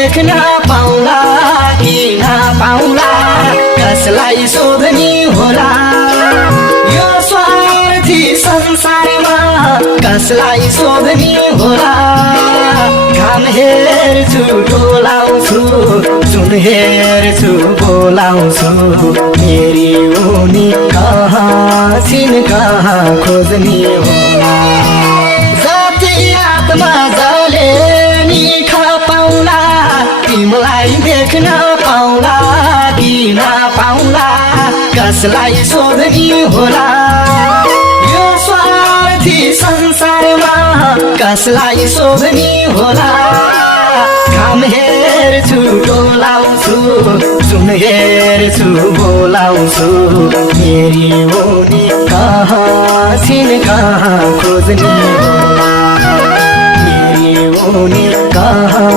देख्न पाउला कि नपाउला कसलाई सोध्ने होला यो स्वार्थी संसारमा कसलाई सोध्ने होला घाम हेर्छु डोलाउँछु सुन हेर्छु बोलाउँछु मेरी उनी कहाँ छिन् कहाँ खोज्ने होला जति आत्मा जले नि पाउला तिमीलाई देख्न पाउला कि नपाउला कसलाई सोध्ने होला यो स्वार्थी संसारमा कसलाई सोध्ने होला घाम हेर्छु डोलाउँछु सुन हेर्छु बोलाउँछु मेरी उनी कहाँ छिन् कहाँ खोज्ने होला मेरी उनी कहाँ